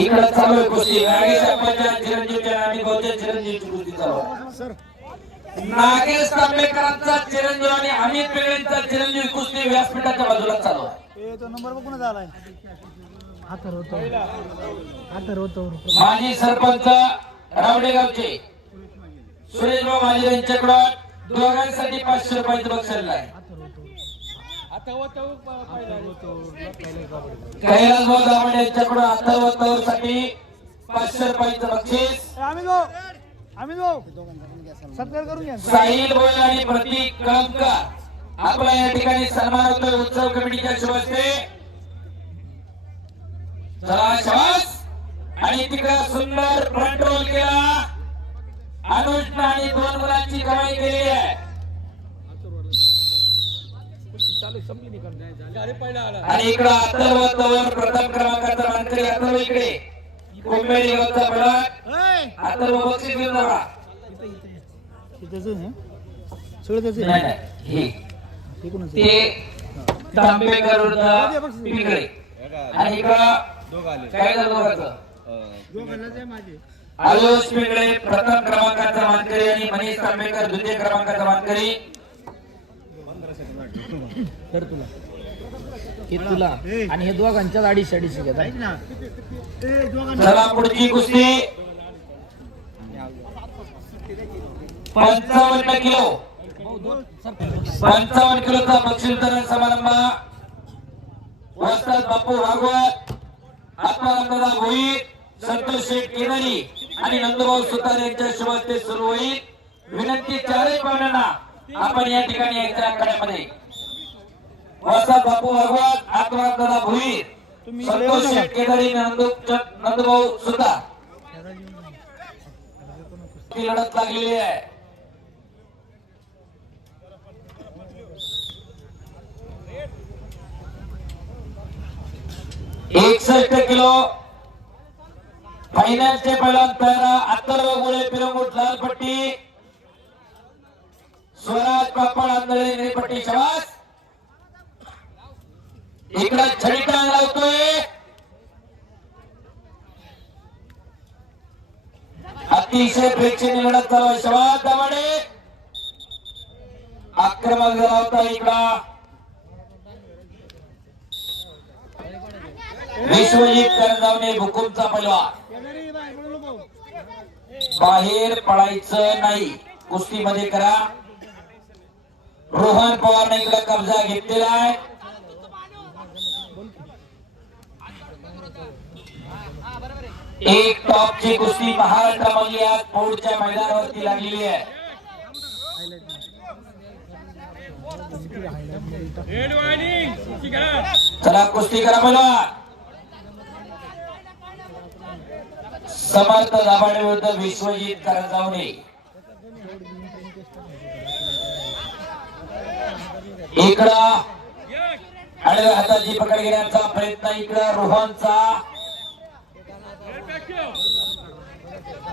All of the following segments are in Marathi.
इकडे चालू आहे कुस्ती नागेश अप्पाच्या चिरंजीवच्या आणि बहुजन चिरंजीवची कुस्ती चालू आहे. नागेश तांबेकरांचा चिरंजीव आणि अमित पेगळेंचा चिरंजीव कुस्ती व्यासपीठाच्या बाजूला चालू आहे. तो नंबर बघून झालाय माजी सरपंच रावडेगावचे सुरेश भाऊ माझे यांच्याकडून दोघांसाठी 500 रुपयाचं बक्षीस आहे. कैलास भाऊ दामण यांच्याकडून अथर्व साठी 500 रुपयाचं बक्षीस. सत्कार करून घ्या. साहिल बोल आणि प्रतीक कळमकर आपला या ठिकाणी सन्मान होतोय उत्सव कमिटीच्या शुभस्ते. चला शाबास. आणि तिकडे सुंदर फ्रंट रोल केला अनुष्णा आणि 2 मुलांची कमाई केली आहे. आणि इकडे अथर्व प्रथम क्रमांकाचा मानकरी अथर्व इकडे कोंबेडी गावचा बळाट अथर्व बक्षीस घेऊन जावा. ते तांबेकर विरुद्ध पिंगळे आणि इकडं काय झालं दोघांचं आलोश पिंगळे प्रथम क्रमांकाचा मानकरी आणि मनीष तांबेकर द्वितीय क्रमांकाचा मानकरी. तुला आणि हे दोघांच्या 250 घेतात. चला पुढची कुस्ती 55 किलो 55 किलोचा बक्षीस वितरण समारंभ वस्ताद बापू भागवत आत्मानंददा भोईर संतोष शेठ केदारी आणि नंदभाऊ सुतार यांच्या शुभ हस्ते सुरू होईल. विनंती चारही पाहुण्यांना आपण या ठिकाणी यायच्या आखाड्यामध्ये वस्ताद बापू भागवत आत्मानंददा भोईर संतोष शेठ केदारी नंदभाऊ सुतार ती लढत लागलेली आहे. एकसष्ट किलो फायनलचे पहिला पैरा अथर्व गोळे पिरंगुट लाल पट्टी स्वराज पापड आंधळे निळपट्टी शाबास. इकडे छडी टांग लावतोय अतिशय प्रेक्षणीय लढत चालू आहे. शाबास दाभाडे आक्रमक झाला होता. इकडा विश्वजित करंजावणे भुकुमचा पैलवान. बाहेर पडायचं नाही कुस्तीमध्ये करा. रोहन पवारने इकडे कब्जा घेतलेला आहे. एक टॉपची कुस्ती महाराष्ट्रामध्ये आज पुढच्या मैदानावरती लागलेली आहे. चला कुस्ती करा पैलवान. समर्थ दाभाडे विरुद्ध विश्वजित करंजावणे. इकडं आडव्या हाताची पकड घेण्याचा प्रयत्न इकडं रोहनचा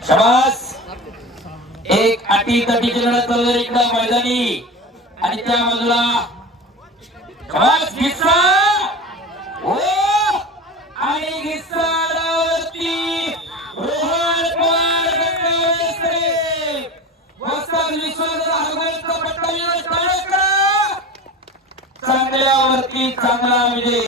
शाबास. एक अटी तटीची लढत चालू आहे इकडं मैदानी आणि त्या बाजूला शाबास गिस्सा आणि गिस्सावरती रोहन पवार वस्ताद विश्वनाथ हरगोळेचा पट्टा चांगल्यावरती चांगला विजय.